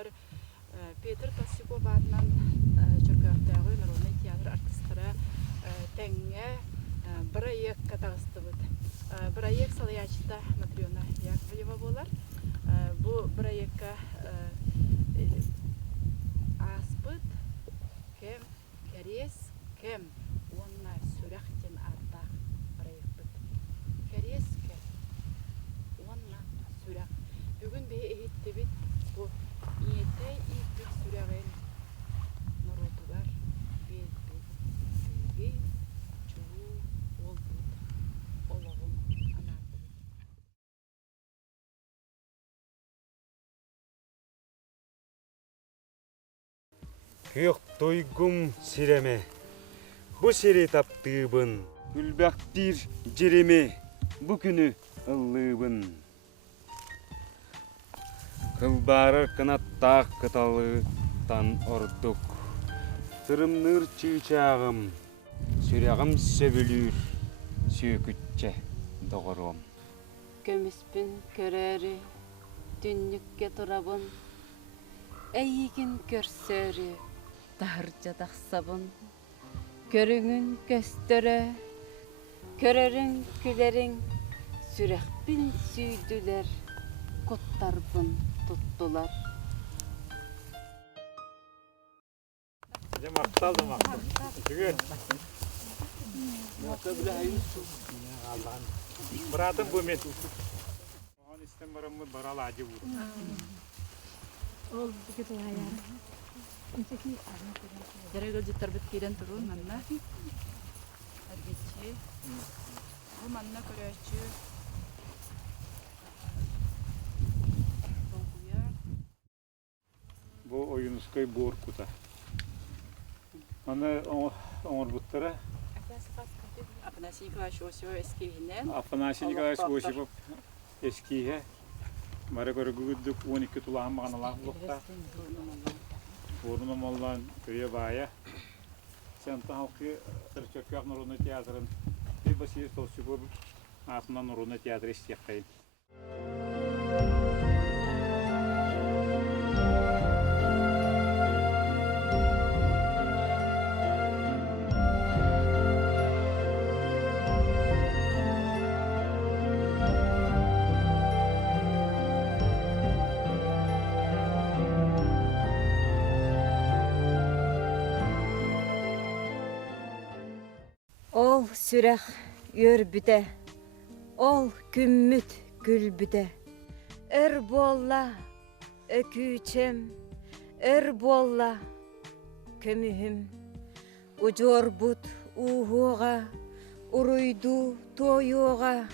көрөр Петр Косяков атынан Чоркояктагы народный театр артистлары тәңге проект катастыбыт. Проект салаячта Матриона Яковлева болар. Бу проектка аспыт кем керес кем онна сүрәхтен арта проект бит. Керес кем онна сүрәх. Бүгүн бе эһитте бит бу иетей итүк сүрәген народугар бет бет чуу ол бит ологун анарды. Күйік тойгум сиреме, бұ сире таптыбын, үлбәктір жереме, бұ күні ыллыбын. Кылбары кынаттақ кыталыттан ордук, сырымныр чыычағым, сүрәғым сөбілір, сүйкүтче доғырым. Көміспін көрәрі, түннікке тұрабын, әйігін көрсөрі, тағырча тақсабын. Көріңін көстөрі, көрерің күлерің, сүрәқпін сүйділер, коттарбын тұттылар. Мақталды мақтал. Жүгер. Бұратым бұл мен. Оған істен барамын баралы ажы бұр. Ол букет аяр. Жарайгыл жыттар бит кирен туру манна. Аргечи. Бу манна көрөчү. Бұл ойынысқай бұр құта. Аны оңыр бұттыра. Афанасий Николаевич Осипов эскейинен. Афанасий Николаевич Осипов ескейе. Мара көрігігідік 12 тұлағын мағаналағы бұқта. Орным олан көре бая. Сенті халқы Чоркояк народный театрын бір Василий Толстюков атынан народный театры істек қайын. Ол сүрәх өр бүте, ол күммүт күл бүте. Өр болла, өкүчем, өр болла, көмүхім. Ужор бұт уғуға, уруйду тойуға.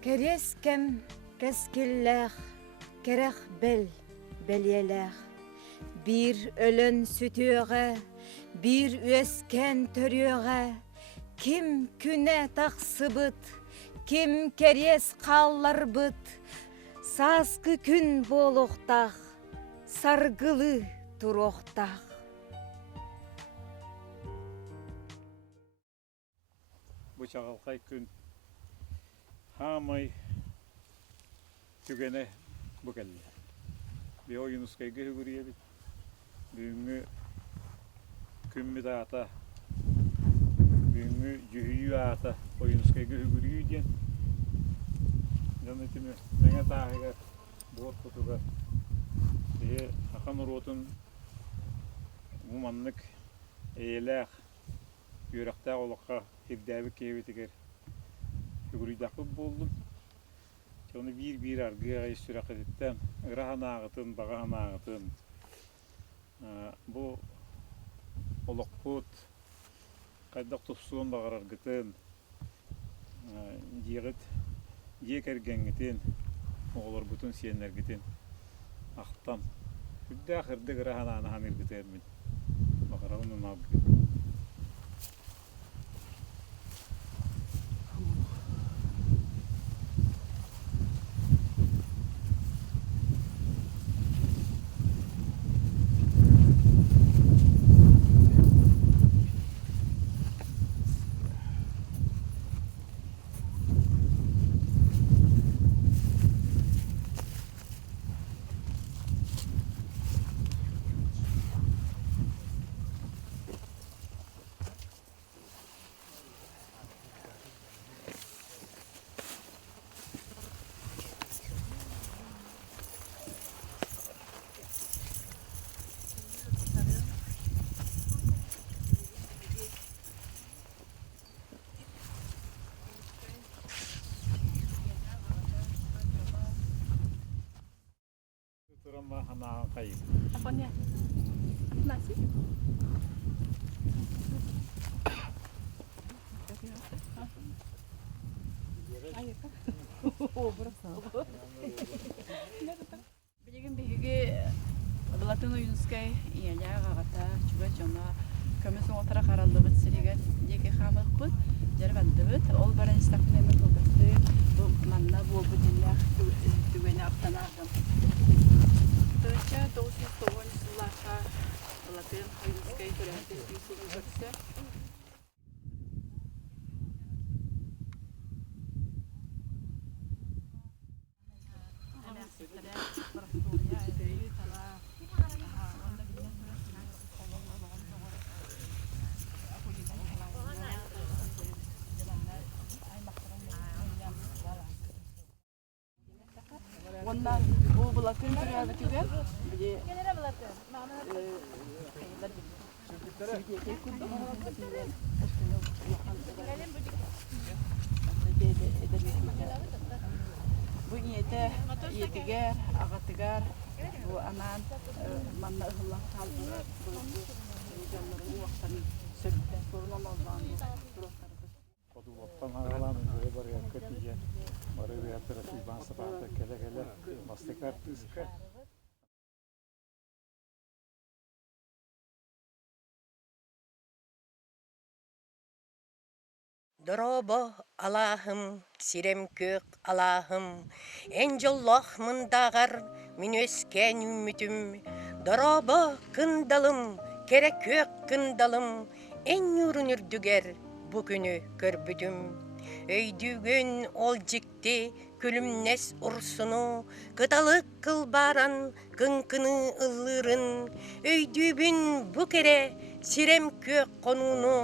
Керескем кескилләх, керех бәлеләх. Bir өлін сүтөға, bir өскен төрөға. Kim küne taksıbıt, kim keres kallar saskı gün boluqtaq, sargılı turoqtaq. Bu çağalqay gün hamay tügene bu geldi. Bir oyunusqay gehuguriye bit. Büyüngü kümmü dağıta. Büyüngü cühüyü ata oyunusqay gehuguriye diyen. Janetimi mene tağıga bot kutuga. Diye akan urotun umanlık eylaq yörəqtə olaqqa hibdəbi kevetiger. Hügürüydaqı boldum. Onu bir argıya süraq edittem. Irahan ağıtın, bağahan ağıtın. Bu olaqput qaydaq tufsuğun bağır argıtın. Diye kergengitin. Oğlar bütün siyenler gitin. Aqtam. Hübdə axırda irahan ağınahan irgitermin. Bağırağının ağıtın. Ama hana kayıp. Apa nih? Nasi? Bilgin bihiги Балатын уюнскай ияня гагата чуга жона көмөсөн отара каралдыбыт сиреген деке хамыкпыт жарбандыбыт ол баран стакнеме кылдыкты бу манна бу будинях түбене аптанагым тönce 909 yıllarda Балатын уюнскай төрәнте сүйсүн көрсө Ondan bu Балатын türevi tügen bir genel Балатын bu iyete yetiger agatıgar bu anan manna ıhıllan kaldılar bu canların uaktan sökten sorunam olağını Kodu ottan havalan üzere barıya kötüce. Barıya bir tarafı ban sabahta kele mastikar tüzke. Дороба алахым, сирем көк алахым, эн жоллах мындагар мен өскен үмүтүм. Дороба кындалым, керек көк кындалым, эн үрүнүрдүгер бу күнү көрбүдүм. Өйдүгөн ол жикти күлүмнес урсуну, кыталык кылбаран кыңкыны ыллырын. Өйдүбүн бу кере сирем көк конуну,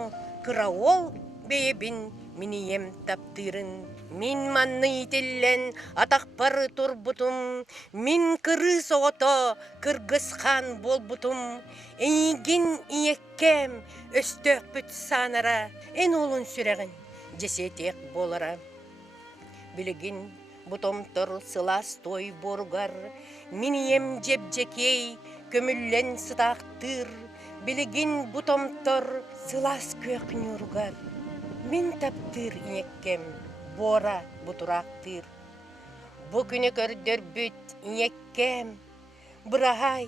кыраол бейбин минием таптырын. Мин манны итиллен атакпар турбутум, мин кыры соғото кыргызхан болбутум. Эйгин иеккем өстөкпүт санара, эн олун сүрегин жесетек болара. Билигин бутомтор сылас той боргар, минием жепжекей көмүллен сытактыр. Билигин бутомтор сылас көкнүргар. Min taptır inekkem, bora buturaktır. Bu günü gördür büt inekkem, bırahay,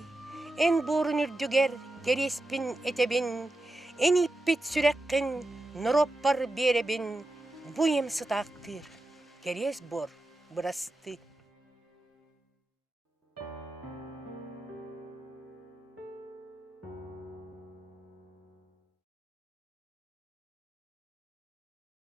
en borun ürdüger gerespin etebin, en ippit sürekkin nuroppar berebin, bu yem sıtaktır, geres bor, bırastı.